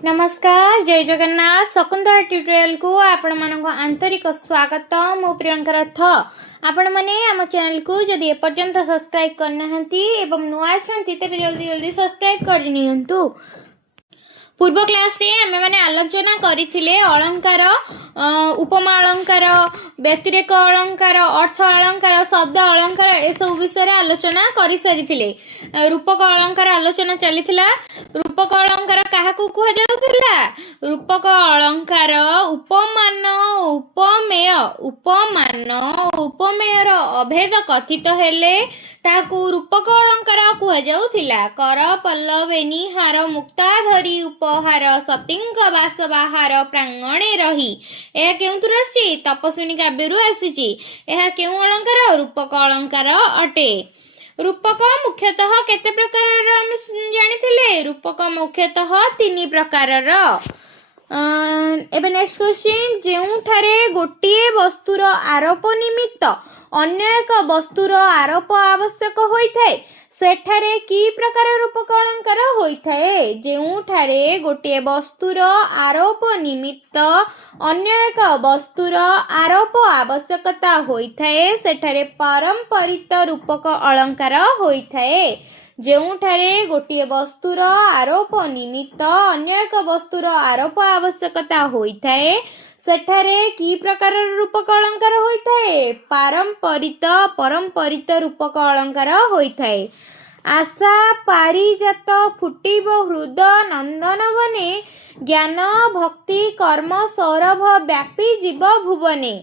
नमस्कार जय जगन्नाथ शकुंतला ट्यूटोरियल को आपण मानक आंतरिक स्वागत। मो प्रियंका रथ आपण माने आम चैनल को जदि एपर्यंत सब्सक्राइब करना एवं नुआ छंती तेबे जल्दी जल्दी सब्सक्राइब कर नियंतु। पूर्व क्लास रे आमे माने आलोचना करिथिले अलंकार, उपमा अलंकार, व्यतिरेक अलंकार, अर्थ अलंकार, शब्द अलंकार ए सब विषय आलोचना करि सारिथिले। रूपक अलंकार आलोचना चलीथिला। रूपक अलंकार काहाकू कुहा जाउथिला? रूपक अलंकार उपमान उपमेय उपमेयर अभेद कथित हेले ताकू रूपक अलंकार कुहा जाउथिला। कर पल्लवेनी हार मुक्ताधरी उपहार सतिंग बास बाहार प्रांगणे रही। यह केउंतुर आसी? तपस्विनी काव्यरु आसीची। यह केउ अलंकार? रूपक अलंकार अटे। रूपक मुख्यतः केते प्रकारर आमे जानिथिले? रूपक मुख्यतः 3 प्रकारर। एबे नेक्स्ट क्वेश्चन, जेउठारे गोटिए वस्तुर आरोप निमित्त अन्य एक वस्तुर आरोप आवश्यक होइथाय सेठारे की प्रकार रूपक अलंकार होइथाय? जेउठारे गोटिए वस्तुर आरोप निमित्त अन्य एक वस्तुर आरोप आवश्यकता होइथाय सेठारे पारंपरिक रूपक अलंकार होइथाय। जेउठारे गोटिए वस्तुर आरोप निमित्त अन्य एक वस्तुर आरोप आवश्यकता होइथाय सेठारे की प्रकार रूपक अलंकार होइथाय? पारंपरिक रूपक अलंकार होइथाय। आशा पारिजात फुटिब हृद नंदन बने ज्ञान भक्ति कर्म सौरभ व्यापी जीव भुवने।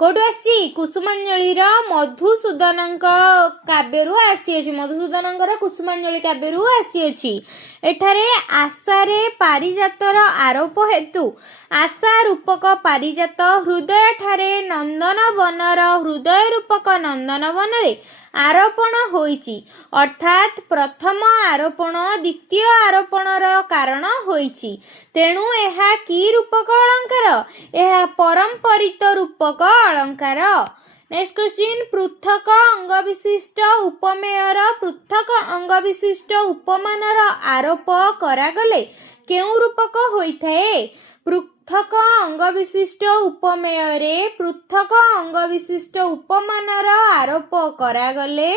कोडु आसी? कुसुमांजलिर मधुसूदन काव्यरु आसी अछि। मधुसूदन कुसुमांजलि काव्यरु आसी अछि। एठारे आशारे पारिजातर आरोप हेतु आशा रूपक पारिजात हृदय ठारे नंदन बनर हृदय रूपक नंदन बनरे आरोपण होइछि। अर्थात प्रथम आरोपण द्वितीय आरोपणर कारण होइछि। तेणु एहा की रूपक अलंकार? एहा पारंपरिक रूपक अलंकार। नेक्स्ट क्वेश्चन, पृथक अंग विशिष्ट उपमेयर पृथक अंग विशिष्ट उपमानर आरोप करागले केउ रूपक होइथाय? पृथक अंग विशिष्ट उपमेयरे पृथक अंग विशिष्ट उपमानर आरोप करागले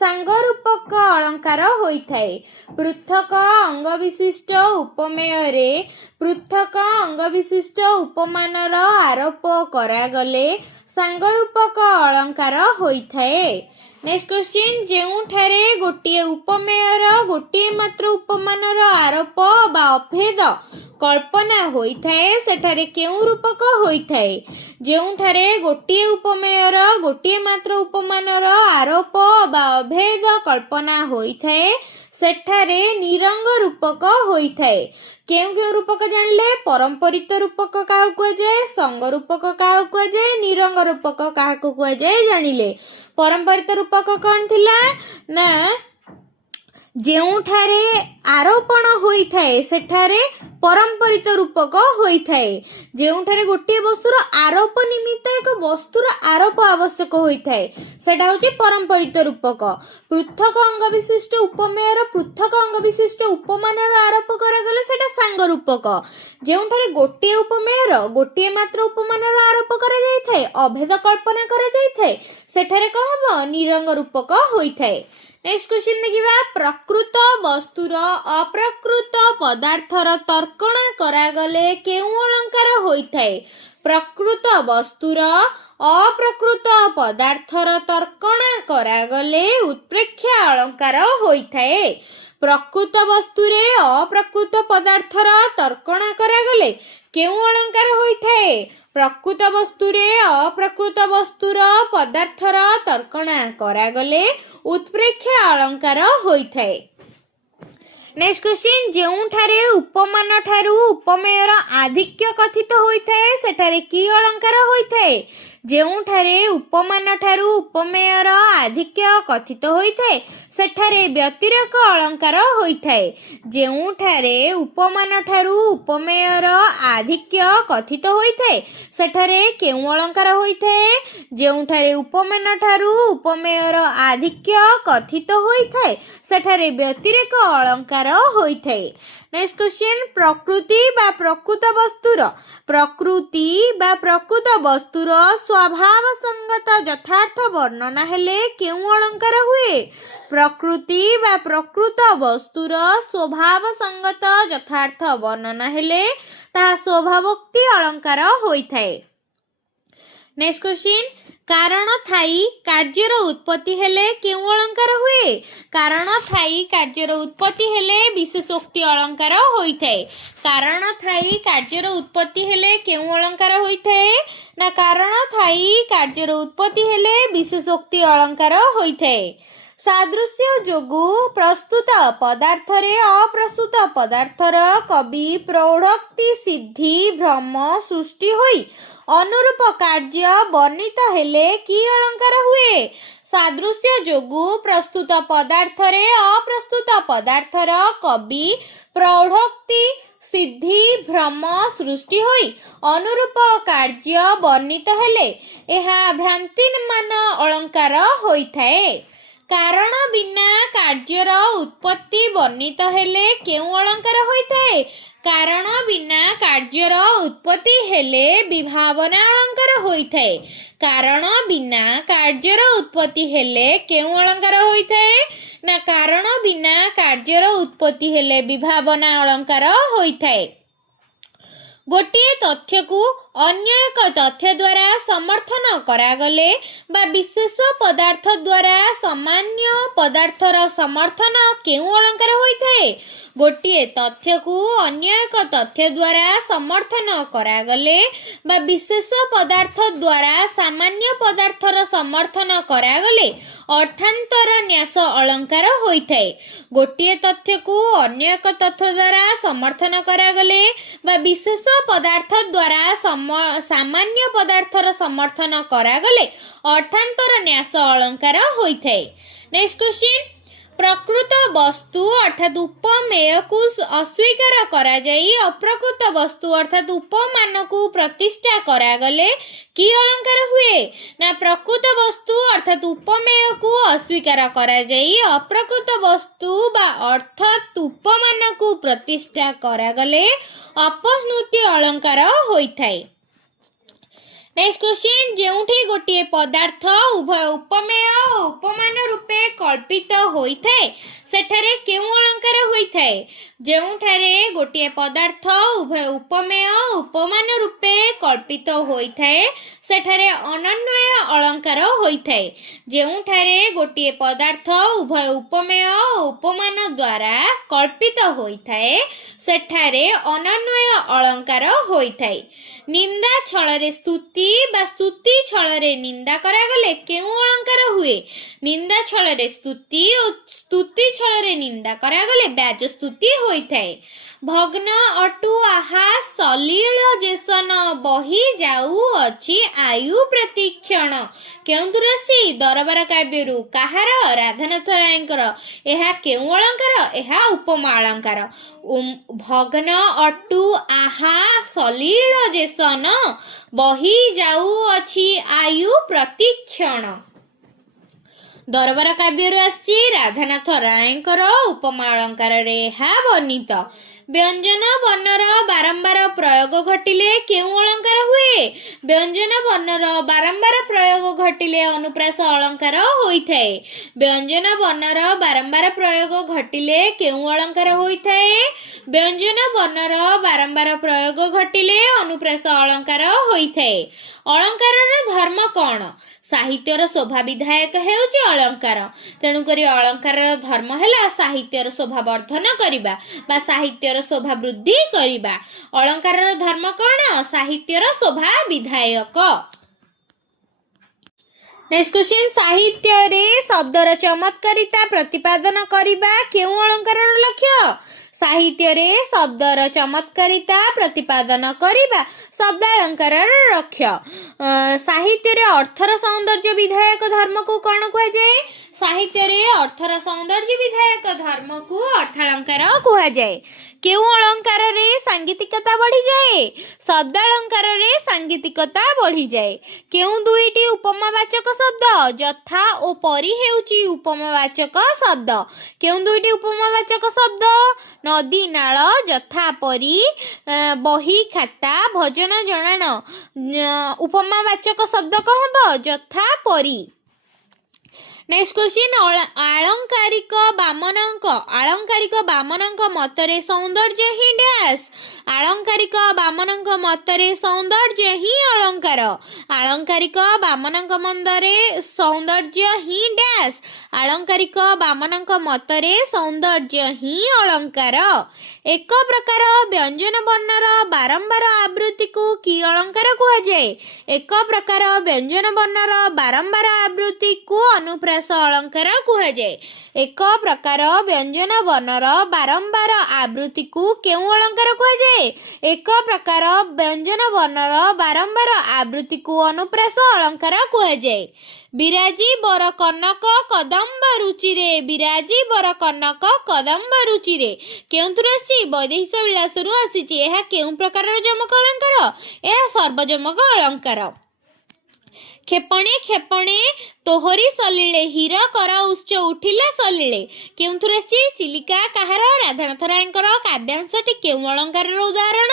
सांग रूपक अलंकार होइथाय। पृथक अंग विशिष्ट उपमेयरे पृथक अंग विशिष्ट उपमानर आरोप करागले सांग रूपक अलंकार होइथाय। नेक्स्ट क्वेश्चन, जेउठारे गोटिए उपमेयर गोटिए मात्र उपमानर आरोप बा अभेद कल्पना होइथाय सेठारे केउ रूपक होइथाय? जेउठारे गोटिए उपमेयर गोटिए मात्र उपमानर आरोप बा अभेद कल्पना होइथाय सेठारे निरंग रूपक होइथाय। केउ केउ रूपक जानिले? पारंपरिक रूपक काहा कुआ जाय? संग रूपक काहा कुआ जाय? निरंग रूपक काहा कुआ जाय जानिले? पारंपरिक रूपक कौन थिला ना जेउठारे आरोपण होइथाय सेठारे पारंपरिक रूपक होइथाय। जेउठारे गोटिए वस्तुर आरोप निमित्त एक वस्तुर आरोप आवश्यक होइथाय सेटा होची पारंपरिक रूपक। पृथक अंग विशिष्ट उपमेयर पृथक अंग विशिष्ट उपमानर आरोप करागले सेटा सांग रूपक। जेउठारे गोटिए उपमेयर गोटिए मात्र उपमानर आरोप करा जायथाय अभेद कल्पना करा जायथाय सेठारे कहबो निरंग रूपक होइथाय। नेक्स्ट क्वेश्चन देखिबा, प्रकृत वस्तुर अप्रकृत पदार्थर तर्कण करागले केउ अलंकार होइथाय? प्रकृत वस्तुर अप्रकृत पदार्थर तर्कण करागले उत्प्रेक्ष्य अलंकार होइथाय। प्रकृत वस्तुरे अप्रकृत पदार्थर तर्कण करागले केउ अलंकार होइथाय? प्रकृत वस्तुरे अप्रकृत वस्तुर पदार्थर तर्कण करागले उत्प्रेक्ष्य अलंकार होइथाय। नेक्स्ट क्वेश्चन, जेउठारे उपमान ठारू उपमेयर आधिक्य कथित होइथाय सेठारे की अलंकार होइथाय? ଯେଉଁଠାରେ ଉପମାନ ଠାରୁ ଉପମେୟର ଆଧିକ୍ୟ କଥିତ ହୋଇଥାଏ ସେଠାରେ ବ୍ୟତିରେକ ଅଳଙ୍କାର ହୋଇଥାଏ। ଯେଉଁଠାରେ ଉପମାନ ଠାରୁ ଉପମେୟର ଆଧିକ୍ୟ କଥିତ ହୋଇଥାଏ ସେଠାରେ କେଉଁ ଅଳଙ୍କାର ହୋଇଥାଏ? ଯେଉଁଠାରେ ଉପମାନ ଠାରୁ ଉପମେୟର ଆଧିକ୍ୟ କଥିତ ହୋଇଥାଏ ସେଠାରେ ବ୍ୟତିରେକ ଅଳଙ୍କାର ହୋଇଥାଏ। ନେକ୍ସଟ କ୍ୱେଶ୍ଚିନ୍, ପ୍ରକୃତି ବା ପ୍ରକୃତ ବସ୍ତୁର ସ୍ୱଭାବ ସଙ୍ଗତ ଯଥାର୍ଥ ବର୍ଣ୍ଣନା ହେଲେ କେଉଁ ଅଳଙ୍କାର ହୁଏ? ପ୍ରକୃତି ବା ପ୍ରକୃତ ବସ୍ତୁର ସ୍ୱଭାବ ସଙ୍ଗତ ଯଥାର୍ଥ ବର୍ଣ୍ଣନା ହେଲେ ତାହା ସ୍ୱଭାବୋକ୍ତି ଅଳଙ୍କାର ହୋଇଥାଏ। ନେକ୍ସଟ କ୍ୱେଶ୍ଚିନ୍, କାରଣ ଥାଇ କାର୍ଯ୍ୟର ଉତ୍ପତ୍ତି ହେଲେ କେଉଁ ଅଳଙ୍କାର ହୁଏ? କାରଣ ଥାଇ କାର୍ଯ୍ୟର ଉତ୍ପତ୍ତି ହେଲେ ବିଶେଷୋକ୍ତି ଅଳଙ୍କାର ହୋଇଥାଏ। କାରଣ ଥାଇ କାର୍ଯ୍ୟର ଉତ୍ପତ୍ତି ହେଲେ କେଉଁ ଅଳଙ୍କାର ହୋଇଥାଏ? ନା କାରଣ ଥାଇ କାର୍ଯ୍ୟର ଉତ୍ପତ୍ତି ହେଲେ ବିଶେଷୋକ୍ତି ଅଳଙ୍କାର ହୋଇଥାଏ। ସାଦୃଶ୍ୟ ଯୋଗୁଁ ପ୍ରସ୍ତୁତ ପଦାର୍ଥରେ ଅପ୍ରସ୍ତୁତ ପଦାର୍ଥର କବି ପ୍ରୌଢ଼ୋକ୍ତି ସିଦ୍ଧି ଭ୍ରମ ସୃଷ୍ଟି ହୋଇ ଅନୁରୂପ କାର୍ଯ୍ୟ ବର୍ଣ୍ଣିତ ହେଲେ କି ଅଳଙ୍କାର ହୁଏ? ସାଦୃଶ୍ୟ ଯୋଗୁଁ ପ୍ରସ୍ତୁତ ପଦାର୍ଥରେ ଅପ୍ରସ୍ତୁତ ପଦାର୍ଥର କବି ପ୍ରୌଢ଼ୋକ୍ତି ସିଦ୍ଧି ଭ୍ରମ ସୃଷ୍ଟି ହୋଇ ଅନୁରୂପ କାର୍ଯ୍ୟ ବର୍ଣ୍ଣିତ ହେଲେ ଏହା ଭ୍ରାନ୍ତିମାନ ଅଳଙ୍କାର ହୋଇଥାଏ। କାରଣ ବିନା କାର୍ଯ୍ୟର ଉତ୍ପତ୍ତି ବର୍ଣ୍ଣିତ ହେଲେ କେଉଁ ଅଳଙ୍କାର ହୋଇଥାଏ? କାରଣ ବିନା କାର୍ଯ୍ୟର ଉତ୍ପତ୍ତି ହେଲେ ବିଭାବନା ଅଳଙ୍କାର ହୋଇଥାଏ। କାରଣ ବିନା କାର୍ଯ୍ୟର ଉତ୍ପତ୍ତି ହେଲେ କେଉଁ ଅଳଙ୍କାର ହୋଇଥାଏ? ନା କାରଣ ବିନା କାର୍ଯ୍ୟର ଉତ୍ପତ୍ତି ହେଲେ ବିଭାବନା ଅଳଙ୍କାର ହୋଇଥାଏ। ଗୋଟିଏ ତଥ୍ୟକୁ ଅନ୍ୟ ଏକ ତଥ୍ୟ ଦ୍ୱାରା ସମର୍ଥନ କରାଗଲେ ବା ବିଶେଷ ପଦାର୍ଥ ଦ୍ୱାରା ସାମାନ୍ୟ ପଦାର୍ଥର ସମର୍ଥନ କେଉଁ ଅଳଙ୍କାର ହୋଇଥାଏ? ଗୋଟିଏ ତଥ୍ୟକୁ ଅନ୍ୟ ଏକ ତଥ୍ୟ ଦ୍ୱାରା ସମର୍ଥନ କରାଗଲେ ବା ବିଶେଷ ପଦାର୍ଥ ଦ୍ୱାରା ସାମାନ୍ୟ ପଦାର୍ଥର ସମର୍ଥନ କରାଗଲେ ଅର୍ଥାନ୍ତର ନ୍ୟାସ ଅଳଙ୍କାର ହୋଇଥାଏ। ଗୋଟିଏ ତଥ୍ୟକୁ ଅନ୍ୟ ଏକ ତଥ୍ୟ ଦ୍ୱାରା ସମର୍ଥନ କରାଗଲେ ବା ବିଶେଷ ପଦାର୍ଥ ଦ୍ୱାରା ସାମାନ୍ୟ ପଦାର୍ଥର ସମର୍ଥନ କରାଗଲେ ଅର୍ଥାନ୍ତର ନ୍ୟାସ ଅଳଙ୍କାର ହୋଇଥାଏ। ନେକ୍ସଟ କ୍ୱେଶ୍ଚିନ୍, ପ୍ରକୃତ ବସ୍ତୁ ଅର୍ଥାତ୍ ଉପମେୟକୁ ଅସ୍ୱୀକାର କରାଯାଇ ଅପ୍ରକୃତ ବସ୍ତୁ ଅର୍ଥାତ୍ ଉପମାନକୁ ପ୍ରତିଷ୍ଠା କରାଗଲେ କି ଅଳଙ୍କାର ହୁଏ? ନା ପ୍ରକୃତ ବସ୍ତୁ ଅର୍ଥାତ୍ ଉପମେୟକୁ ଅସ୍ୱୀକାର କରାଯାଇ ଅପ୍ରକୃତ ବସ୍ତୁ ବା ଅର୍ଥାତ୍ ଉପମାନକୁ ପ୍ରତିଷ୍ଠା କରାଗଲେ ଅପସ୍ମୃତି ଅଳଙ୍କାର ହୋଇଥାଏ। ନେକ୍ସଟ କ୍ୱେଶ୍ଚିନ୍, ଯେଉଁଠି ଗୋଟିଏ ପଦାର୍ଥ ଉଭୟ ଉପମେୟ ଓ ଉପମାନ ରୂପେ କଳ୍ପିତ ହୋଇଥାଏ ସେଠାରେ କେଉଁ ଅଳଙ୍କାର ହୋଇଥାଏ? ଯେଉଁଠାରେ ଗୋଟିଏ ପଦାର୍ଥ ଉଭୟ ଉପମେୟ ଓ ଉପମାନ ରୂପେ କଳ୍ପିତ ହୋଇଥାଏ ସେଠାରେ ଅନନ୍ୱୟ ଅଳଙ୍କାର ହୋଇଥାଏ। ଯେଉଁଠାରେ ଗୋଟିଏ ପଦାର୍ଥ ଉଭୟ ଉପମେୟ ଓ ଉପମାନ ଦ୍ୱାରା କଳ୍ପିତ ହୋଇଥାଏ ସେଠାରେ ଅନନ୍ୱୟ ଅଳଙ୍କାର ହୋଇଥାଏ। ନିନ୍ଦା ଛଳରେ ସ୍ତୁତି ବା ସ୍ତୁତି ଛଳରେ ନିନ୍ଦା କରାଗଲେ କେଉଁ ଅଳଙ୍କାର ହୁଏ? ନିନ୍ଦା ଛଳରେ ସ୍ତୁତି ଓ ସ୍ତୁତି ଛଳରେ ନିନ୍ଦା କରାଗଲେ ବାଚସ୍ତୁତି ହୋଇଥାଏ। ଭଗ୍ନ ଅଟୁ ଆହା ସଲିଳ ଯେସନ ବହି ଯାଉଅଛି ଆୟୁ ପ୍ରତିକ୍ଷଣ କେଉଁଥିରୁ ଆସିଛି? ଦରବାର କାବ୍ୟରୁ। କାହାର? ରାଧାନାଥ ରାୟଙ୍କର। ଏହା କେଉଁ ଅଳଙ୍କାର? ଏହା ଉପମା ଅଳଙ୍କାର। ଭଗ୍ନ ଅଟୁ ଆହା ସଲିଳ ଯେସନ ବହି ଯାଉଅଛି ଆୟୁ ପ୍ରତିକ୍ଷଣ ଦରବାର କାବ୍ୟରୁ ଆସିଛି। ରାଧାନାଥ ରାୟଙ୍କର ଉପମା ଅଳଙ୍କାରରେ ଏହା ବର୍ଣ୍ଣିତ। ବ୍ୟଞ୍ଜନ ବର୍ଣ୍ଣର ବାରମ୍ବାର ପ୍ରୟୋଗ ଘଟିଲେ କେଉଁ ଅଳଙ୍କାର ହୁଏ? ବ୍ୟଞ୍ଜନ ବର୍ଣ୍ଣର ବାରମ୍ବାର ପ୍ରୟୋଗ ଘଟିଲେ ଅନୁପ୍ରାସ ଅଳଙ୍କାର ହୋଇଥାଏ। ବ୍ୟଞ୍ଜନ ବର୍ଣ୍ଣର ବାରମ୍ବାର ପ୍ରୟୋଗ ଘଟିଲେ କେଉଁ ଅଳଙ୍କାର ହୋଇଥାଏ? ବ୍ୟଞ୍ଜନ ବର୍ଣ୍ଣର ବାରମ୍ବାର ପ୍ରୟୋଗ ଘଟିଲେ ଅନୁପ୍ରାସ ଅଳଙ୍କାର ହୋଇଥାଏ। ଅଳଙ୍କାରର ଧର୍ମ କ'ଣ? ସାହିତ୍ୟର ଶୋଭା ବିଧାୟକ ହେଉଛି ଅଳଙ୍କାର। ତେଣୁକରି ଅଳଙ୍କାରର ଧର୍ମ ହେଲା ସାହିତ୍ୟର ଶୋଭା ବର୍ଦ୍ଧନ କରିବା ବା ସାହିତ୍ୟର ଶୋଭା ବୃଦ୍ଧି କରିବା। ଅଳଙ୍କାରର ଧର୍ମ କ'ଣ? ସାହିତ୍ୟର ଶୋଭା ବିଧାୟକ। ନେକ୍ସଟ କ୍ୱେଶ୍ଚିନ୍, ସାହିତ୍ୟରେ ଶବ୍ଦର ଚମତ୍କାରିତା ପ୍ରତିପାଦନ କରିବା କେଉଁ ଅଳଙ୍କାରର ଲକ୍ଷ୍ୟ? ସାହିତ୍ୟରେ ଶବ୍ଦର ଚମତ୍କାରିତା ପ୍ରତିପାଦନ କରିବା ଶବ୍ଦାଳଙ୍କାରର ଲକ୍ଷ୍ୟ। ସାହିତ୍ୟରେ ଅର୍ଥର ସୌନ୍ଦର୍ଯ୍ୟ ବିଧାୟକ ଧର୍ମକୁ କ'ଣ କୁହାଯାଏ? ସାହିତ୍ୟରେ ଅର୍ଥର ସୌନ୍ଦର୍ଯ୍ୟ ବିଧାୟକ ଧର୍ମକୁ ଅର୍ଥାଳଙ୍କାର କୁହାଯାଏ। କେଉଁ ଅଳଙ୍କାରରେ ସାଙ୍ଗୀତିକତା ବଢ଼ିଯାଏ? ଶବ୍ଦାଳଙ୍କାରରେ ସାଙ୍ଗୀତିକତା ବଢ଼ିଯାଏ। କେଉଁ ଦୁଇଟି ଉପମାବାଚକ ଶବ୍ଦ? ଯଥା ଓ ପରି ହେଉଛି ଉପମାବାଚକ ଶବ୍ଦ। କେଉଁ ଦୁଇଟି ଉପମାବାଚକ ଶବ୍ଦ? ନଦୀ ନାଳ ଯଥା ପରି, ବହି ଖାତା ଭଜନ ଜଣାଣ। ଉପମାବାଚକ ଶବ୍ଦ କ'ଣ ହେବ? ଯଥା ପରି। ନେକ୍ସଟ କ୍ୱେଶ୍ଚିନ୍, ଆଳଙ୍କାରିକ ବାମନଙ୍କ ମତରେ ସୌନ୍ଦର୍ଯ୍ୟ ହିଁ ଡ୍ୟାସ୍। ଆଳଙ୍କାରିକ ବାମନଙ୍କ ମତରେ ସୌନ୍ଦର୍ଯ୍ୟ ହିଁ ଅଳଙ୍କାର। ଆଳଙ୍କାରିକ ବାମନଙ୍କ ମତରେ ସୌନ୍ଦର୍ଯ୍ୟ ହିଁ ଡ୍ୟାସ୍। ଆଳଙ୍କାରିକ ବାମନଙ୍କ ମତରେ ସୌନ୍ଦର୍ଯ୍ୟ ହିଁ ଅଳଙ୍କାର। ଏକ ପ୍ରକାର ବ୍ୟଞ୍ଜନ ବର୍ଣ୍ଣର ବାରମ୍ବାର ଆବୃତ୍ତିକୁ କି ଅଳଙ୍କାର କୁହାଯାଏ? ଏକ ପ୍ରକାର ବ୍ୟଞ୍ଜନ ବର୍ଣ୍ଣର ବାରମ୍ବାର ଆବୃତ୍ତିକୁ ଅନୁପ୍ରାସ ଅଳଙ୍କାର କୁହାଯାଏ। ଏକ ପ୍ରକାର ବ୍ୟଞ୍ଜନ ବର୍ଣ୍ଣର ବାରମ୍ବାର ଆବୃତ୍ତିକୁ କେଉଁ ଅଳଙ୍କାର କୁହାଯାଏ? ଏକ ପ୍ରକାର ବ୍ୟଞ୍ଜନ ବର୍ଣ୍ଣର ବାରମ୍ବାର ଆବୃତ୍ତିକୁ ଅନୁପ୍ରାସ ଅଳଙ୍କାର କୁହାଯାଏ। ବିରାଜି ବର କନକ କଦମ୍ବ ରୁଚିରେ, ବିରାଜି ବର କନକ କଦମ୍ବ ରୁଚିରେ କେଉଁଥିରୁ ଆସିଛି? ବୈଦେହୀଶ ବିଳାସରୁ ଆସିଛି। ଏହା କେଉଁ ପ୍ରକାରର ଯମକ ଅଳଙ୍କାର? ଏହା ସର୍ବଯମକ ଅଳଙ୍କାର। କ୍ଷେପଣେ କ୍ଷେପଣେ ତୋହରି ସଲିଳେ, ହୀର କର ଉଚ୍ଚ ଉଠିଲା ସଲିଳେ କେଉଁଥିରୁ ଆସିଛି? ଚିଲିକା କାହାର? ରାଧାନାଥ ରାୟଙ୍କର କାବ୍ୟାଂଶଟି କେଉଁ ଅଳଙ୍କାରର ଉଦାହରଣ?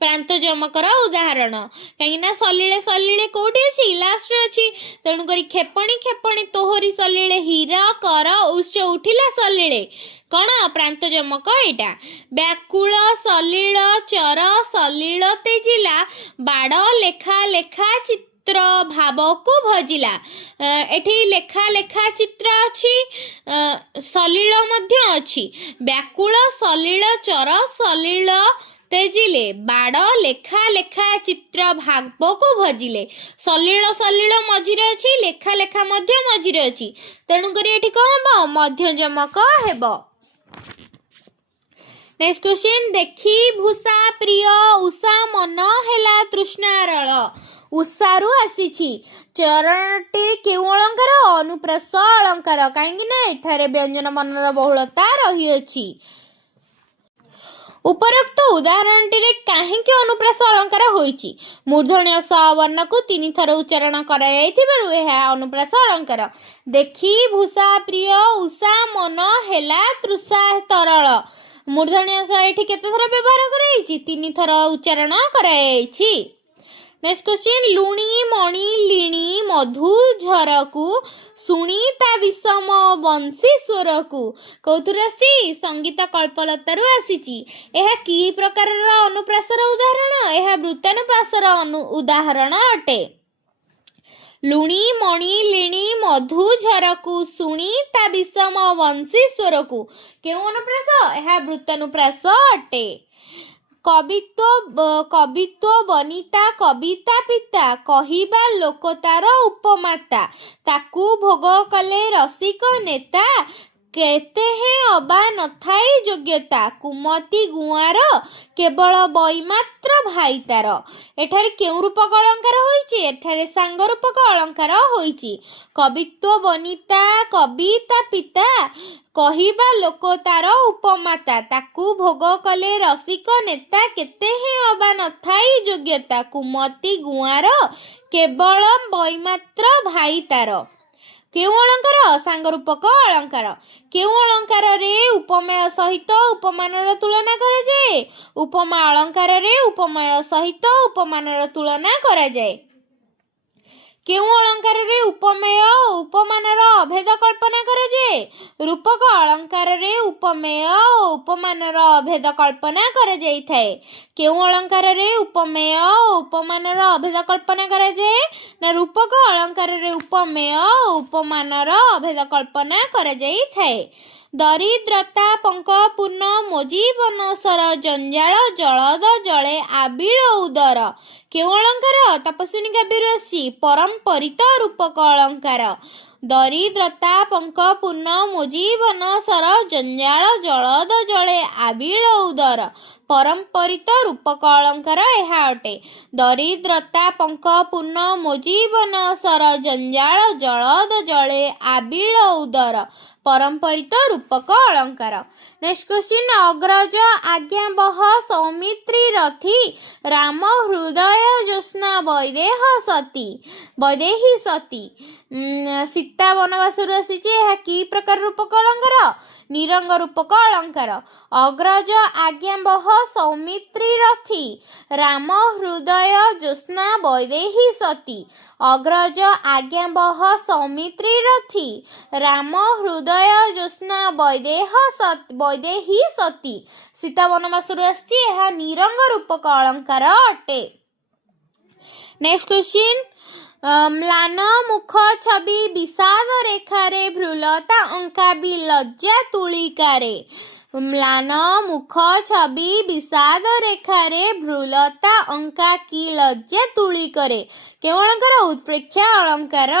ପ୍ରାନ୍ତ ଯମକର ଉଦାହରଣ। କାହିଁକିନା ସଲିଳେ ସଲିଳେ କୋଉଠି ଅଛି? ଲାଷ୍ଟରେ ଅଛି। ତେଣୁକରି କ୍ଷେପଣେ କ୍ଷେପଣେ ତୋହରି ସଲିଳେ, ହୀର କର ଉଚ୍ଚ ଉଠିଲା ସଲିଳେ କ'ଣ? ପ୍ରାନ୍ତ ଯମକ ଏଇଟା। ବ୍ୟାକୁଳ ସଲିଳ ଚର ସଲିଳ ତେଜିଲା, ବାଡ଼ ଲେଖା ଲେଖା ଚିତ୍ର ଭାବକୁ ଭଜିଲା। ଏଠି ଲେଖା ଲେଖା ଚିତ୍ର ଅଛି, ସଲିଳ ମଧ୍ୟ ଅଛି। ବ୍ୟାକୁଳ ସଲିଳ ଚର ସଲିଳ ତେଜିଲେ, ବାଡ଼ ଲେଖା ଲେଖା ଚିତ୍ର ଭାବକୁ ଭଜିଲେ। ସଲିଳ ସଲିଳ ମଝିରେ ଅଛି, ଲେଖା ଲେଖା ମଧ୍ୟ ମଝିରେ ଅଛି। ତେଣୁକରି ଏଠି କ'ଣ ହେବ? ମଧ୍ୟଯମକ ହେବ। ନେକ୍ସଟ କ୍ୱେଶ୍ଚିନ୍, ଦେଖି ଭୂଷା ପ୍ରିୟ ଉଷା ମନ ହେଲା ତୃଷ୍ଣାରଳ। ଉଷାରୁ ଆସିଛି। ଚରଣଟି କେଉଁ ଅଳଙ୍କାର? ଅନୁପ୍ରାସ ଅଳଙ୍କାର। କାହିଁକି ନା ଏଠାରେ ବ୍ୟଞ୍ଜନ ବର୍ଣ୍ଣର ବହୁଳତା ରହିଅଛି। ଉପରୋକ୍ତ ଉଦାହରଣଟିରେ କାହିଁକି ଅନୁପ୍ରାସ ଅଳଙ୍କାର ହୋଇଛି? ମୂର୍ଧନ୍ୟ ସ ବର୍ଣ୍ଣକୁ 3 ଥର ଉଚ୍ଚାରଣ କରାଯାଇଥିବାରୁ ଏହା ଅନୁପ୍ରାସ ଅଳଙ୍କାର। ଦେଖି ଭୂଷା ପ୍ରିୟ ଉଷା ମନ ହେଲା ତୃଷା ତରଳ। ମୂର୍ଧନ୍ୟ ସ ଏଠି କେତେ ଥର ବ୍ୟବହାର କରାଯାଇଛି? 3 ଥର ଉଚ୍ଚାରଣ କରାଯାଇଛି। ନେକ୍ସଟ କ୍ୱେଶ୍ଚିନ୍, ଲୁଣି ମଣି ଲିଣି ମଧୁ ଝରକୁ, ଶୁଣି ତା ବିଷମ ବଂଶୀ ସ୍ୱରକୁ କୋଉଥିରୁ ଆସିଛି? ସଙ୍ଗୀତ କଳ୍ପଲତାରୁ ଆସିଛି। ଏହା କି ପ୍ରକାରର ଅନୁପ୍ରାସର ଉଦାହରଣ? ଏହା ବୃତ୍ତାନୁପ୍ରାସର ଉଦାହରଣ ଅଟେ। ଲୁଣି ମଣି ଲିଣି ମଧୁ ଝରକୁ, ଶୁଣି ତା ବିଷମ ବଂଶୀ ସ୍ୱରକୁ କେଉଁ ଅନୁପ୍ରାସ? ଏହା ବୃତ୍ତାନୁପ୍ରାସ ଅଟେ। କବିତ୍ୱ ବନିତା କବିତା ପିତା, କହିବା ଲୋକ ତାର ଉପମାତା, ତାକୁ ଭୋଗ କଲେ ରସିକ ନେତା, କେତେ ହେ ଅବା ନଥାଇ ଯୋଗ୍ୟତା, କୁମତି ଗୁଆଁର କେବଳ ବୈମାତ୍ର ଭାଇ ତାର। ଏଠାରେ କେଉଁ ରୂପକ ଅଳଙ୍କାର ହୋଇଛି? ଏଠାରେ ସାଙ୍ଗ ରୂପକ ଅଳଙ୍କାର ହୋଇଛି। କବିତ୍ୱ ବନିତା କବିତା ପିତା, କହିବା ଲୋକ ତାର ଉପମାତା, ତାକୁ ଭୋଗ କଲେ ରସିକ ନେତା, କେତେ ହେ ଅବା ନଥାଇ ଯୋଗ୍ୟତା, କୁମତି ଗୁଆଁର କେବଳ ବୈମାତ୍ର ଭାଇ ତାର। କେଉଁ ଅଳଙ୍କାର? ସାଙ୍ଗ ରୂପକ ଅଳଙ୍କାର। କେଉଁ ଅଳଙ୍କାରରେ ଉପମେୟ ସହିତ ଉପମାନର ତୁଳନା କରାଯାଏ? ଉପମା ଅଳଙ୍କାରରେ ଉପମେୟ ସହିତ ଉପମାନର ତୁଳନା କରାଯାଏ। କେଉଁ ଅଳଙ୍କାରରେ ଉପମେୟ ଓ ଉପମାନର ଅଭେଦ କଳ୍ପନା କରାଯାଏ? ରୂପକ ଅଳଙ୍କାରରେ ଉପମେୟ ଓ ଉପମାନର ଅଭେଦ କଳ୍ପନା କରାଯାଇଥାଏ। କେଉଁ ଅଳଙ୍କାରରେ ଉପମେୟ ଓ ଉପମାନର ଅଭେଦ କଳ୍ପନା କରାଯାଏ? ନା ରୂପକ ଅଳଙ୍କାରରେ ଉପମେୟ ଓ ଉପମାନର ଅଭେଦ କଳ୍ପନା କରାଯାଇଥାଏ। ଦରିଦ୍ରତା ପଙ୍କ ପୂର୍ଣ୍ଣ ମୋ ଜୀବନ ସର, ଜଞ୍ଜାଳ ଜଳଦ ଜଳେ ଆବିଳ ଉଦର କେଉଁ ଅଳଙ୍କାର? ତପସ୍ୱିନୀ କାବ୍ୟରୁ ଆସିଛି। ପରମ୍ପରିତ ରୂପକ ଅଳଙ୍କାର। ଦରିଦ୍ରତା ପଙ୍କ ପୂର୍ଣ୍ଣ ମୋ ଜୀବନ ସର ଜଞ୍ଜାଳ ଜଳଦ ଜଳେ ଆବିଳ ଉଦର ପରମ୍ପରିତ ରୂପକ ଅଳଙ୍କାର ଏହା ଅଟେ। ଦରିଦ୍ରତା ପଙ୍କ ପୂର୍ଣ୍ଣ ମୋ ଜୀବନ ସର ଜଞ୍ଜାଳ ଜଳଦ ଜଳେ ଆବିଳ ଉଦର ପରମ୍ପରିତ ରୂପକ ଅଳଙ୍କାର। ନେକ୍ସଟ କ୍ୱେଶ୍ଚିନ୍ ଅଗ୍ରଜ ଆଜ୍ଞାବହ ସୌମିତ୍ରୀ ରଥି ରାମ ହୃଦୟ ଜ୍ୟୋତ୍ସ୍ନା ବୈଦେହୀ ସତୀ ସୀତା ବନବାସରୁ ଆସିଛି। ଏହା କି ପ୍ରକାର ରୂପକ ଅଳଙ୍କାର? ନିରଙ୍ଗ ରୂପକ ଅଳଙ୍କାର। ଅଗ୍ରଜ ଆଜ୍ଞାବହ ସୌମିତ୍ରୀ ରଥି ରାମ ହୃଦୟ ଜ୍ୟୋତ୍ସ୍ନା ବୈଦେହୀ ସତୀ। ଅଗ୍ରଜ ଆଜ୍ଞାବହ ସୌମିତ୍ରୀ ରଥି ରାମ ହୃଦୟ ଜ୍ୟୋତ୍ସ୍ନା ବୈଦେହୀ ସତୀ ସୀତା ବନବାସରୁ ଆସିଛି। ଏହା ନିରଙ୍ଗ ରୂପକ ଅଳଙ୍କାର ଅଟେ। ନେକ୍ସଟ କ୍ୱେଶ୍ଚିନ୍ ମ୍ଳାନ ମୁଖ ଛବି ବିଷାଦ ରେଖାରେ ଭ୍ରୁଲତା ଅଙ୍କା ବି ଲଜ୍ଜା ତୁଳିକାରେ। ମ୍ଳାନ ମୁଖ ଛବି ବିଷାଦ ରେଖାରେ ଭ୍ରୁଲତା ଅଙ୍କା କି ଲଜ୍ଜା ତୁଳିକରେ। କେଉଁ ଅଳଙ୍କାର? ଉତ୍ପ୍ରେକ୍ଷା ଅଳଙ୍କାର।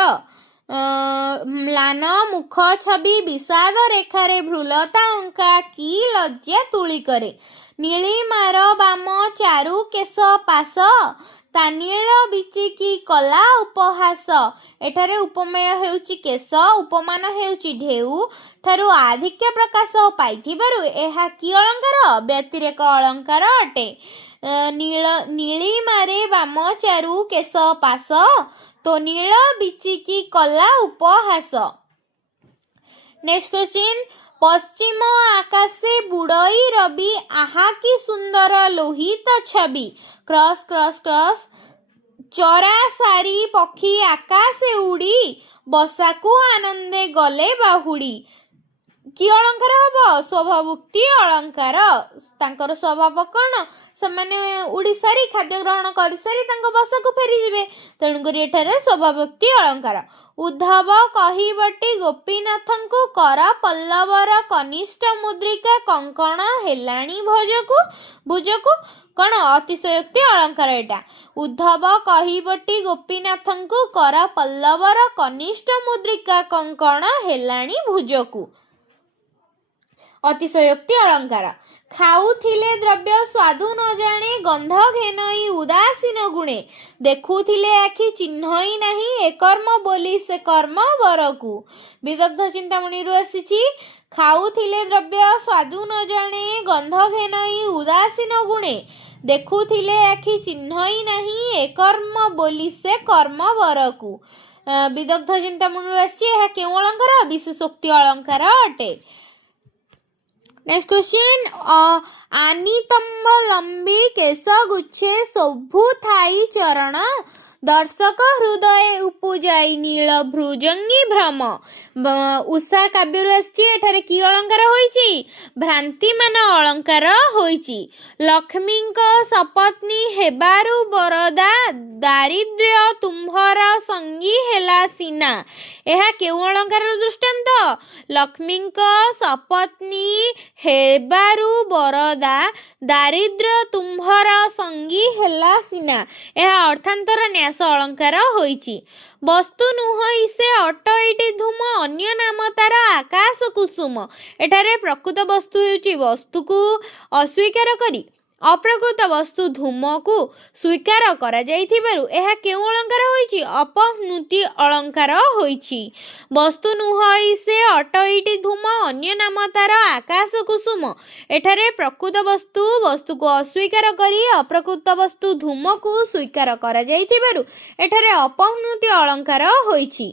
ମ୍ଳାନ ମୁଖ ଛବି ବିଷାଦ ରେଖାରେ ଭ୍ରୁଲତା ଅଙ୍କା କି ଲଜ୍ଜା ତୁଳିକରେ। ନୀଳିମାର ବାମ ଚାରୁ କେଶ ପାଶ ତାନୀଳ ବିଚିକି କଲା ଉପହାସ। ଏଠାରେ ଉପମେୟ ହେଉଛି କେଶ, ଉପମାନ ହେଉଛି ଢେଉ ଠାରୁ ଆଧିକ୍ୟ ପ୍ରକାଶ ପାଇଥିବାରୁ ଏହା କି ଅଳଙ୍କାର? ବ୍ୟତିରେକ ଅଳଙ୍କାର ଅଟେ। ନୀଳିମାରେ ବାମ ଚାରୁ କେଶ ପାଶ ତ ନୀଳ ବିଚିକି କଲା ଉପହାସ। ନେକ୍ସଟ କ୍ୱେଶ୍ଚିନ୍ ପଶ୍ଚିମ ଆକାଶେ ବୁଡ଼ଇ ରବି ଆହା କି ସୁନ୍ଦର ଲୋହିତ ଛବି କ୍ରସ୍ କ୍ରସ୍ କ୍ରସ୍ ଚରା ସାରି ପକ୍ଷୀ ଆକାଶେ ଉଡ଼ି ବସାକୁ ଆନନ୍ଦେ ଗଲେ ବାହୁଡ଼ି। କି ଅଳଙ୍କାର ହବ? ସ୍ୱଭାବୋକ୍ତି ଅଳଙ୍କାର। ତାଙ୍କର ସ୍ୱଭାବ କ'ଣ? ସେମାନେ ଓଡ଼ିଶାରେ ଖାଦ୍ୟ ଗ୍ରହଣ କରିସାରି ତାଙ୍କ ବସାକୁ ଫେରିଯିବେ, ତେଣୁକରି ଏଠାରେ ସ୍ୱଭାବୋକ୍ତି ଅଳଙ୍କାର। ଉଦ୍ଧବ କହିବଟି ଗୋପୀନାଥଙ୍କୁ କର ପଲ୍ଲବର କନିଷ୍ଠ ମୁଦ୍ରିକା କଙ୍କଣ ହେଲାଣି ଭୁଜକୁ। କ'ଣ? ଅତିଶୟୋକ୍ତି ଅଳଙ୍କାର ଏଇଟା। ଉଦ୍ଧବ କହିବଟି ଗୋପୀନାଥଙ୍କୁ କର ପଲ୍ଲବର କନିଷ୍ଠ ମୁଦ୍ରିକା କଙ୍କଣ ହେଲାଣି ଭୁଜକୁ। ଅତିଶୟୋକ୍ତି ଅଳଙ୍କାର। ଖାଉଥିଲେ ଦ୍ରବ୍ୟ ସ୍ୱାଦୁ ନ ଜାଣେ ଗନ୍ଧ ଘେନଇ ଉଦାସୀନ ଗୁଣେ ଦେଖୁଥିଲେ ଆଖି ଚିହ୍ନଇ ନାହିଁ ଏ କର୍ମ ବୋଲି ସେ କର୍ମ ବରକୁ। ବିଦଗ୍ଧ ଚିନ୍ତାମଣିରୁ ଆସିଛି। ଖାଉଥିଲେ ଦ୍ରବ୍ୟ ସ୍ୱାଦୁ ନ ଜାଣେ ଗନ୍ଧ ଘେନଇ ଉଦାସୀନ ଗୁଣେ ଦେଖୁଥିଲେ ଆଖି ଚିହ୍ନଇ ନାହିଁ ଏ କର୍ମ ବୋଲି ସେ କର୍ମ ବରକୁ। ବିଦଗ୍ଧ ଚିନ୍ତାମଣିରୁ ଆସିଛି। ଏହା କେଉଁ ଅଳଙ୍କାର? ବିଶେଷୋକ୍ତି ଅଳଙ୍କାର ଅଟେ। ନେକ୍ସଟ କ୍ୱେଶ୍ଚିନ୍ ଆନିତମ୍ବଲମ୍ବୀ କେଶ ଗୁଚ୍ଛେ ଶୋଭୁ ଥାଇ ଚରଣ ଦର୍ଶକ ହୃଦୟ ଉପୁଜାଇ ନୀଳ ଭୃଜଙ୍ଗୀ ଭ୍ରମ। ଉଷା କାବ୍ୟରୁ ଆସିଛି। ଏଠାରେ କି ଅଳଙ୍କାର ହୋଇଛି? ଭ୍ରାନ୍ତିମାନ ଅଳଙ୍କାର ହୋଇଛି। ଲକ୍ଷ୍ମୀଙ୍କ ସପତ୍ନୀ ହେବାରୁ ବରଦା ଦାରିଦ୍ର୍ୟ ତୁମ୍ଭର ସଙ୍ଗୀ ହେଲା ସିନା। ଏହା କେଉଁ ଅଳଙ୍କାରର ଦୃଷ୍ଟାନ୍ତ? ଲକ୍ଷ୍ମୀଙ୍କ ସପତ୍ନୀ ହେବାରୁ ବରଦା ଦାରିଦ୍ର୍ୟ ତୁମ୍ଭର ସଙ୍ଗୀ ହେଲା ସିନା। ଏହା ଅର୍ଥାନ୍ତର ନ୍ୟାସ ଅଳଙ୍କାର ହୋଇଛି। ବସ୍ତୁ ନୁହଁ ସେ ଅଟ ଏଇଟି ଧୂମ ଅନ୍ୟ ନାମ ତାର ଆକାଶ କୁସୁମ। ଏଠାରେ ପ୍ରକୃତ ବସ୍ତୁ ହେଉଛି ବସ୍ତୁକୁ ଅସ୍ୱୀକାର କରି ଅପ୍ରକୃତ ବସ୍ତୁ ଧୂମକୁ ସ୍ୱୀକାର କରାଯାଇଥିବାରୁ ଏହା କେଉଁ ଅଳଙ୍କାର ହୋଇଛି? ଅପହୃତି ଅଳଙ୍କାର ହୋଇଛି। ବସ୍ତୁ ନୁହଁ ସେ ଅଟ ଏଇଟି ଧୂମ ଅନ୍ୟ ନାମ ତାର ଆକାଶ କୁସୁମ। ଏଠାରେ ପ୍ରକୃତ ବସ୍ତୁକୁ ଅସ୍ୱୀକାର କରି ଅପ୍ରକୃତ ବସ୍ତୁ ଧୂମକୁ ସ୍ୱୀକାର କରାଯାଇଥିବାରୁ ଏଠାରେ ଅପହୃତି ଅଳଙ୍କାର ହୋଇଛି।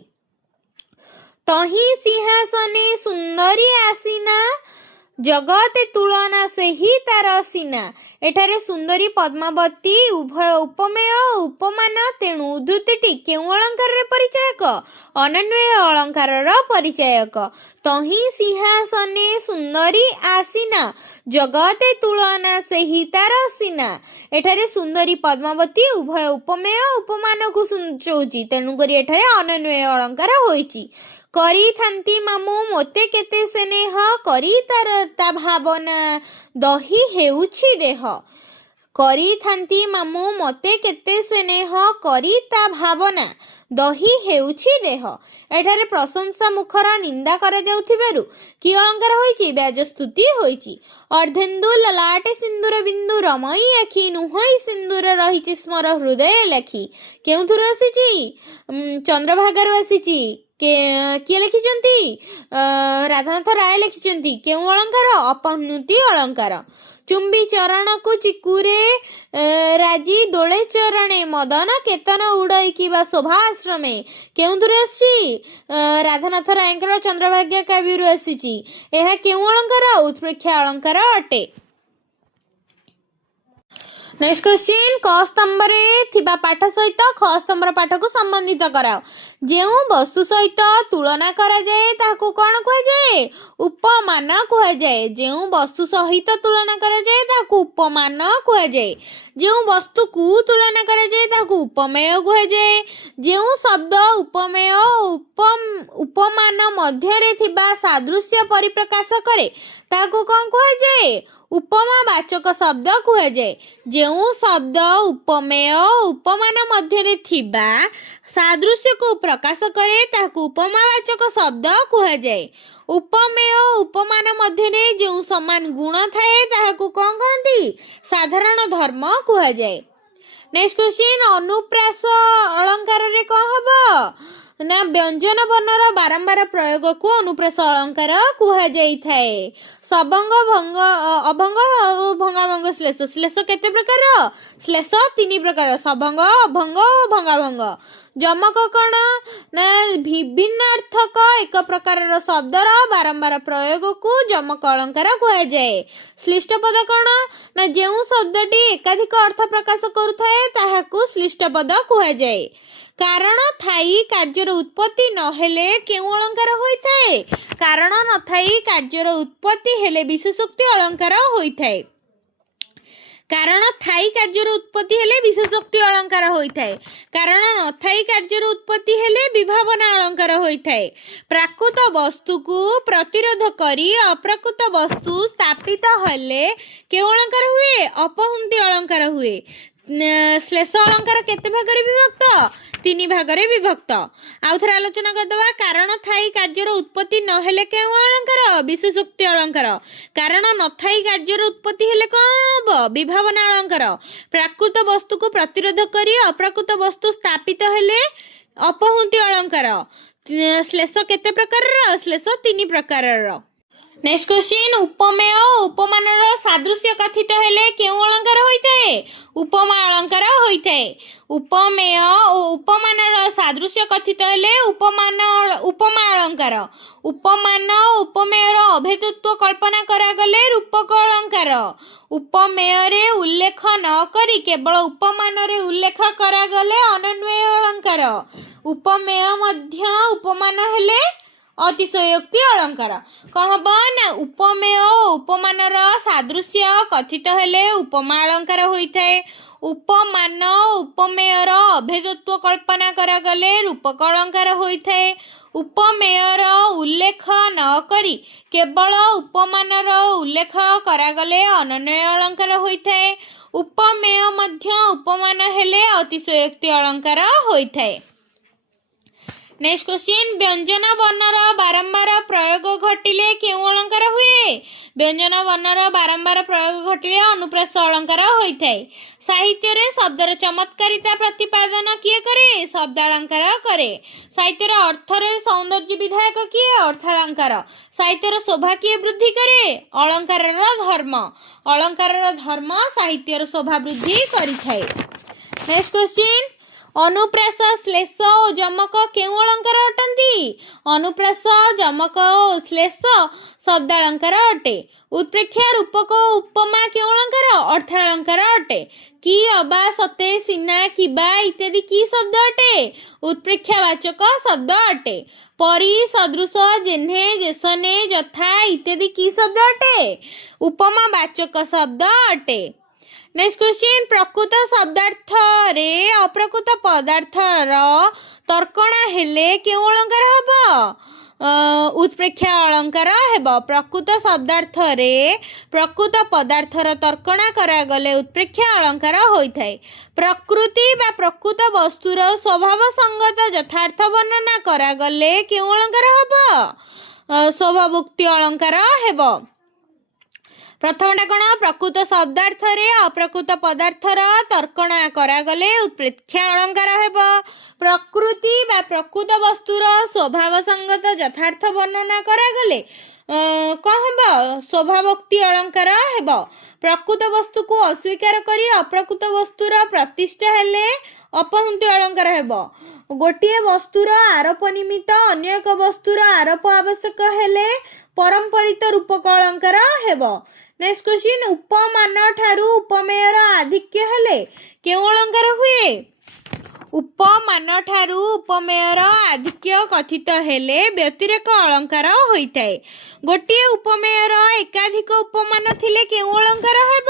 ତହିଁ ସିଂହାସନେ ସୁନ୍ଦରୀ ଆସିନା ଜଗତେ ତୁଳନା ସେହି ତାର ସିନା। ଏଠାରେ ସୁନ୍ଦରୀ ପଦ୍ମାବତୀ ଉଭୟ ଉପମେୟ ଉପମାନ, ତେଣୁ ଉଦ୍ଧୃତିଟି କେଉଁ ଅଳଙ୍କାରରେ ପରିଚାୟକ? ଅନନ୍ୱୟ ଅଳଙ୍କାରର ପରିଚାୟକ। ତହିଁ ସିଂହାସନେ ସୁନ୍ଦରୀ ଆସିନା ଜଗତେ ତୁଳନା ସେହି ତାର ସିନା। ଏଠାରେ ସୁନ୍ଦରୀ ପଦ୍ମାବତୀ ଉଭୟ ଉପମେୟ ଉପମାନକୁ ସୂଚଉଛି, ତେଣୁକରି ଏଠାରେ ଅନନ୍ୱୟ ଅଳଙ୍କାର ହୋଇଛି। କରିଥାନ୍ତି ମାମୁଁ ମୋତେ କେତେ ସ୍ନେହ କରି ତା ଭାବନା ଦହି ହେଉଛି ଦେହ। କରିଥାନ୍ତି ମାମୁଁ ମୋତେ କେତେ ସ୍ନେହ କରି ତା ଭାବନା ଦହି ହେଉଛି ଦେହ। ଏଠାରେ ପ୍ରଶଂସା ମୁଖର ନିନ୍ଦା କରାଯାଉଥିବାରୁ କି ଅଳଙ୍କାର ହୋଇଛି? ବ୍ୟାଜସ୍ତୁତି ହୋଇଛି। ଅର୍ଦ୍ଧେନ୍ଦୁ ଲଲାଟେ ସିନ୍ଦୁର ବିନ୍ଦୁ ରମଇ ଆଖି ନୁହଁଇ ସିନ୍ଦୁର ରହିଛି ସ୍ମର ହୃଦୟ ଲେଖି। କେଉଁଥିରୁ ଆସିଛି? ଚନ୍ଦ୍ରଭାଗାରୁ ଆସିଛି। କିଏ ଲେଖିଛନ୍ତି? ରାଧାନାଥ ରାୟ ଲେଖିଛନ୍ତି। କେଉଁ ଅଳଙ୍କାର? ଅପହୃତି ଅଳଙ୍କାର। ଚୁମ୍ବି ଚରଣକୁ ଚିକୁରେ ରାଜି ଦୋଳେ ଚରଣେ ମଦନ କେତନ ଉଡ଼ଇକି ବା ଶୋଭା ଆଶ୍ରମେ। କେଉଁଥିରୁ ଆସିଛି? ରାଧାନାଥ ରାୟଙ୍କର ଚନ୍ଦ୍ରଭାଗା କାବ୍ୟରୁ ଆସିଛି। ଏହା କେଉଁ ଅଳଙ୍କାର? ଉତ୍ପ୍ରେକ୍ଷା ଅଳଙ୍କାର ଅଟେ। ନେକ୍ସଟ କ୍ୱେଶ୍ଚିନ୍, କ ସ୍ତମ୍ଭରେ ଥିବା ପାଠ ସହିତ ଖ ସ୍ତମ୍ଭର ପାଠକୁ ସମ୍ବନ୍ଧିତ କରାଅ। ଯେଉଁ ବସ୍ତୁ ସହିତ ତୁଳନା କରାଯାଏ ତାହାକୁ କ'ଣ କୁହାଯାଏ? ଉପମାନ କୁହାଯାଏ। ଯେଉଁ ବସ୍ତୁ ସହିତ ତୁଳନା କରାଯାଏ ତାହାକୁ ଉପମାନ କୁହାଯାଏ। ଯେଉଁ ବସ୍ତୁକୁ ତୁଳନା କରାଯାଏ ତାହାକୁ ଉପମେୟ କୁହାଯାଏ। ଯେଉଁ ଶବ୍ଦ ଉପମେୟ ଓ ଉପମାନ ମଧ୍ୟରେ ଥିବା ସାଦୃଶ୍ୟ ପରିପ୍ରକାଶ କରେ ତାହାକୁ କ'ଣ କୁହାଯାଏ? ଉପମା ବାଚକ ଶବ୍ଦ କୁହାଯାଏ। ଯେଉଁ ଶବ୍ଦ ଉପମେୟ ଓ ଉପମାନ ମଧ୍ୟରେ ଥିବା ସାଦୃଶ୍ୟକୁ ପ୍ରକାଶ କରେ ତାହାକୁ ଉପମାବାଚକ ଶବ୍ଦ କୁହାଯାଏ। ଉପମେୟ ଓ ଉପମାନ ମଧ୍ୟରେ ଯେଉଁ ସମାନ ଗୁଣ ଥାଏ ତାହାକୁ କ'ଣ କହନ୍ତି? ସାଧାରଣ ଧର୍ମ କୁହାଯାଏ। ନେକ୍ସଟ କ୍ୱେଶ୍ଚିନ୍, ଅନୁପ୍ରାସ ଅଳଙ୍କାରରେ କ'ଣ ହବ? ନା ବ୍ୟଞ୍ଜନ ବର୍ଣ୍ଣର ବାରମ୍ବାର ପ୍ରୟୋଗକୁ ଅନୁପ୍ରାସ ଅଳଙ୍କାର କୁହାଯାଇଥାଏ। ସଭଙ୍ଗ ଭଙ୍ଗ ଅଭଙ୍ଗ ଓ ଭଙ୍ଗାଭଙ୍ଗ ଶ୍ଲେଷ। ଶ୍ଲେଷ କେତେ ପ୍ରକାର? ଶ୍ଲେଷ 3 ପ୍ରକାର, ସଭଙ୍ଗ ଅଭଙ୍ଗ ଓ ଭଙ୍ଗାଭଙ୍ଗ। ଯମକ କ'ଣ? ନା ବିଭିନ୍ନାର୍ଥକ ଏକ ପ୍ରକାରର ଶବ୍ଦର ବାରମ୍ବାର ପ୍ରୟୋଗକୁ ଯମକ ଅଳଙ୍କାର କୁହାଯାଏ। ଶ୍ଳିଷ୍ଟ ପଦ କ'ଣ? ନା ଯେଉଁ ଶବ୍ଦଟି ଏକାଧିକ ଅର୍ଥ ପ୍ରକାଶ କରୁଥାଏ ତାହାକୁ ଶ୍ଳିଷ୍ଟ ପଦ କୁହାଯାଏ। କାରଣ ଥାଇ କାର୍ଯ୍ୟର ଉତ୍ପତ୍ତି ନହେଲେ କେଉଁ ଅଳଙ୍କାର ହୋଇଥାଏ? କାରଣ ନଥାଇ କାର୍ଯ୍ୟର ଉତ୍ପତ୍ତି ହେଲେ ବିଶେଷୋକ୍ତି ଅଳଙ୍କାର ହୋଇଥାଏ। କାରଣ ଥାଇ କାର୍ଯ୍ୟର ଉତ୍ପତ୍ତି ହେଲେ ବିଶେଷୋକ୍ତି ଅଳଙ୍କାର ହୋଇଥାଏ। କାରଣ ନଥାଇ କାର୍ଯ୍ୟର ଉତ୍ପତ୍ତି ହେଲେ ବିଭାବନା ଅଳଙ୍କାର ହୋଇଥାଏ। ପ୍ରାକୃତ ବସ୍ତୁକୁ ପ୍ରତିରୋଧ କରି ଅପ୍ରାକୃତ ବସ୍ତୁ ସ୍ଥାପିତ ହେଲେ କେଉଁ ଅଳଙ୍କାର ହୁଏ? ଅପହୃତି ଅଳଙ୍କାର ହୁଏ। ଶ୍ଲେଷ ଅଳଙ୍କାର କେତେ ଭାଗରେ ବିଭକ୍ତ? 3 ଭାଗରେ ବିଭକ୍ତ। ଆଉ ଥରେ ଆଲୋଚନା କରିଦେବା। କାରଣ ଥାଇ କାର୍ଯ୍ୟର ଉତ୍ପତ୍ତି ନହେଲେ କେଉଁ ଅଳଙ୍କାର? ବିଶେଷୋକ୍ତି ଅଳଙ୍କାର। କାରଣ ନଥାଇ କାର୍ଯ୍ୟର ଉତ୍ପତ୍ତି ହେଲେ କ'ଣ ହବ? ବିଭାବନା ଅଳଙ୍କାର। ପ୍ରାକୃତ ବସ୍ତୁକୁ ପ୍ରତିରୋଧ କରି ଅପ୍ରାକୃତ ବସ୍ତୁ ସ୍ଥାପିତ ହେଲେ ଅପହୃତି ଅଳଙ୍କାର। ଶ୍ଲେଷ କେତେ ପ୍ରକାରର? ଶ୍ଲେଷ 3 ପ୍ରକାରର। ନେକ୍ସଟ କ୍ୱେଶ୍ଚିନ୍, ଉପମେୟ ଓ ଉପମାନର ସାଦୃଶ୍ୟ କଥିତ ହେଲେ କେଉଁ ଅଳଙ୍କାର ହୋଇଥାଏ? ଉପମା ଅଳଙ୍କାର ହୋଇଥାଏ। ଉପମେୟ ଓ ଉପମାନର ସାଦୃଶ୍ୟ କଥିତ ହେଲେ ଉପମା ଅଳଙ୍କାର। ଉପମାନ ଓ ଉପମେୟର ଅଭେଦତ୍ୱ କଳ୍ପନା କରାଗଲେ ରୂପକ ଅଳଙ୍କାର। ଉପମେୟରେ ଉଲ୍ଲେଖ ନ କରି କେବଳ ଉପମାନରେ ଉଲ୍ଲେଖ କରାଗଲେ ଅନନ୍ୱୟ ଅଳଙ୍କାର। ଉପମେୟ ମଧ୍ୟ ଉପମାନ ହେଲେ ଅତିଶୟୋକ୍ତି ଅଳଙ୍କାର। କ'ଣ ହବ? ନା ଉପମେୟ ଓ ଉପମାନର ସାଦୃଶ୍ୟ କଥିତ ହେଲେ ଉପମା ଅଳଙ୍କାର ହୋଇଥାଏ। ଉପମାନ ଓ ଉପମେୟର ଅଭେଦତ୍ୱ କଳ୍ପନା କରାଗଲେ ରୂପକ ଅଳଙ୍କାର ହୋଇଥାଏ। ଉପମେୟର ଉଲ୍ଲେଖ ନ କରି କେବଳ ଉପମାନର ଉଲ୍ଲେଖ କରାଗଲେ ଅନନ୍ୱୟ ଅଳଙ୍କାର ହୋଇଥାଏ। ଉପମେୟ ମଧ୍ୟ ଉପମାନ ହେଲେ ଅତିଶୟୋକ୍ତି ଅଳଙ୍କାର ହୋଇଥାଏ। ନେକ୍ସଟ କ୍ୱେଶ୍ଚିନ୍, ବ୍ୟଞ୍ଜନ ବର୍ଣ୍ଣର ବାରମ୍ବାର ପ୍ରୟୋଗ ଘଟିଲେ କେଉଁ ଅଳଙ୍କାର ହୁଏ? ବ୍ୟଞ୍ଜନ ବର୍ଣ୍ଣର ବାରମ୍ବାର ପ୍ରୟୋଗ ଘଟିଲେ ଅନୁପ୍ରାସ ଅଳଙ୍କାର ହୋଇଥାଏ। ସାହିତ୍ୟରେ ଶବ୍ଦର ଚମତ୍କାରିତା ପ୍ରତିପାଦନ କିଏ କରେ? ଶବ୍ଦାଳଙ୍କାର କରେ। ସାହିତ୍ୟର ଅର୍ଥରେ ସୌନ୍ଦର୍ଯ୍ୟ ବିଧାୟକ କିଏ? ଅର୍ଥାଳଙ୍କାର। ସାହିତ୍ୟର ଶୋଭା କିଏ ବୃଦ୍ଧି କରେ? ଅଳଙ୍କାରର ଧର୍ମ। ଅଳଙ୍କାରର ଧର୍ମ ସାହିତ୍ୟର ଶୋଭା ବୃଦ୍ଧି କରିଥାଏ। ନେକ୍ସଟ କ୍ୱେଶ୍ଚିନ୍, ଅନୁପ୍ରାସ ଶ୍ଲେଷ ଓ ଯମକ କେଉଁ ଅଳଙ୍କାର ଅଟନ୍ତି? ଅନୁପ୍ରାସ ଯମକ ଓ ଶ୍ଲେଷ ଶବ୍ଦାଳଙ୍କାର ଅଟେ। ଉତ୍ପ୍ରେକ୍ଷା ରୂପକ ଓ ଉପମା କେଉଁ ଅଳଙ୍କାର? ଅର୍ଥାଳଙ୍କାର ଅଟେ। କି ଅବା ସତେ ସିନା କିବା ଇତ୍ୟାଦି କି ଶବ୍ଦ ଅଟେ? ଉତ୍ପ୍ରେକ୍ଷାବାଚକ ଶବ୍ଦ ଅଟେ। ପରି ସଦୃଶ ଯେହ୍ନେ ଯେସନେ ଯଥା ଇତ୍ୟାଦି କି ଶବ୍ଦ ଅଟେ? ଉପମା ବାଚକ ଶବ୍ଦ ଅଟେ। ନେକ୍ସଟ କ୍ୱେଶ୍ଚିନ୍, ପ୍ରକୃତ ଶବ୍ଦାର୍ଥରେ ଅପ୍ରକୃତ ପଦାର୍ଥର ତର୍କଣା ହେଲେ କେଉଁ ଅଳଙ୍କାର ହବ? उत्प्रेक्षा अलंकार हेब प्रकृत शब्दार्थ रे प्रकृत पदार्थर तर्कणा करागले उत्प्रेक्षा अलंकार होइथाय। प्रकृति बा प्रकृत वस्तुर स्वभाव संगत यथार्थ वर्णना करागले केउ अलंकार हेब स्वभावोक्ति अलंकार हेब। प्रथमटा कौन प्रकृत शब्दार्थ रे अप्रकृत पदार्थर तर्कणा करागले उत्प्रेक्षा अलंकार हेब। प्रकृति बा प्रकृत वस्तुर स्वभाव संगत यथार्थ वर्णना करागले कौन हेब स्वभावोक्ति अलंकार हेब। प्रकृत वस्तु को अस्वीकार करी अप्रकृत वस्तुर प्रतिष्ठा हेले अपहुंति अलंकार हेब। गोटिए वस्तुर आरोप निमित्त अन्य एक वस्तुर आरोप आवश्यक हेले परंपरित रूपक अलंकार हेब। नेक्स्ट क्वेश्चन उपमान ठारू उपमेयर आधिक्य हेले केउ अलंकार हुए। उपमान ठारू उपमेयर आधिक्य कथित हेले व्यतिरेक अलंकार होइताय। गोटिए उपमेयर एकाधिक उपमान थिले केउ अलंकार हेब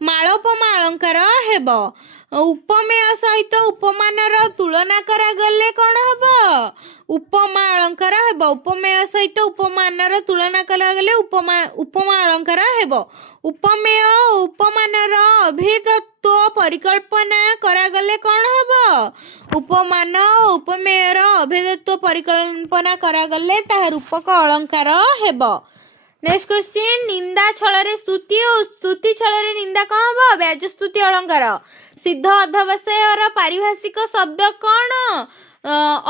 मालोपमा अलंकार हेब। उपमेय सहित उपमानर तुलना करागले कौन हेब उपमा अलंकार हेब। उपमेय सहित उपमानर तुलना करागले उपमा अलंकार हेब। उपमेय उपमानर अभेदत्व परिकल्पना करागले कौन हेब उपमान उपमेयर अभेदत्व परिकल्पना करागले ताहा रूपक अलंकार हेब। नेक्स्ट क्वेश्चन निंदा छଳରେ स्तुति और स्तुति छଳରେ निंदा कौन हेब व्याजस्तुति अलंकार। सिद्ध अध्यवसायर पारिभाषिक शब्द कौन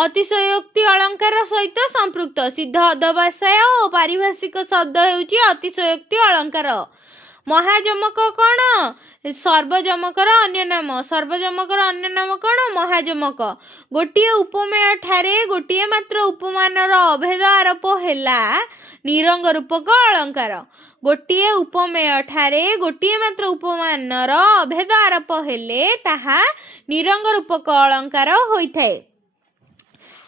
अतिशयोक्ति अलंकार सहित संपृक्त। सिद्ध अध्यवसाय और पारिभाषिक शब्द हेउची अतिशयोक्ति अलंकार। महाजमक कौन सर्वजमकर अन्य नाम। सर्वजमकर अन्य नाम कौन महाजमक। गोटिए उपमेय ठारे गोटिए मात्र उपमानर अभेद आरोप हेला निरंग रूपक अलंकार। गोटिए उपमेय ठारे गोटिए मात्र उपमानर अभेद आरोप हेले ताहा निरंग रूपक अलंकार होइथाय।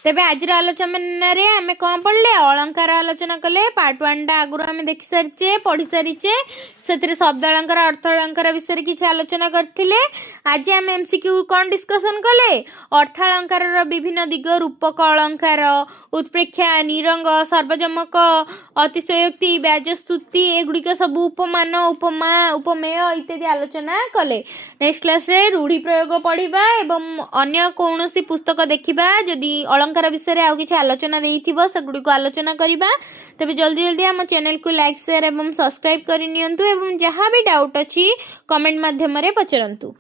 तेबे आज आलोचना रे आमे कौन पढ़ले अलंकार आलोचना कले। पार्ट 1 टा आगुर आमे देखि सारिचे पढ़ी सारिचे सेतिरे शब्द अलंकार अर्थ अलंकार विषय किछि आलोचना करथिले। आज आमे एमसीक्यू कौन डिस्कशन कले अर्थ अलंकार विभिन्न दिग रूपक अलंकार उत्प्रेक्षा निरंग सर्वजमक अतिशयोक्ति व्याजस्तुति एगुड़िक सब उपमान उपमा उपमेय इत्यादि आलोचना कले। नेक्स्ट क्लास रे रूढ़ी प्रयोग पढ़िबा एवं अन्य कौनसी पुस्तक देखिबा जदि अलंकार विषय आउ किछि आलोचना देइथिबो सेगुड़िक आलोचना करिबा। तबे जल्दी जल्दी हम चैनल को लाइक शेयर एवं सब्सक्राइब करि नियंतु एवं जहाँ भी डाउट अछि कमेंट माध्यम रे पचरंतु।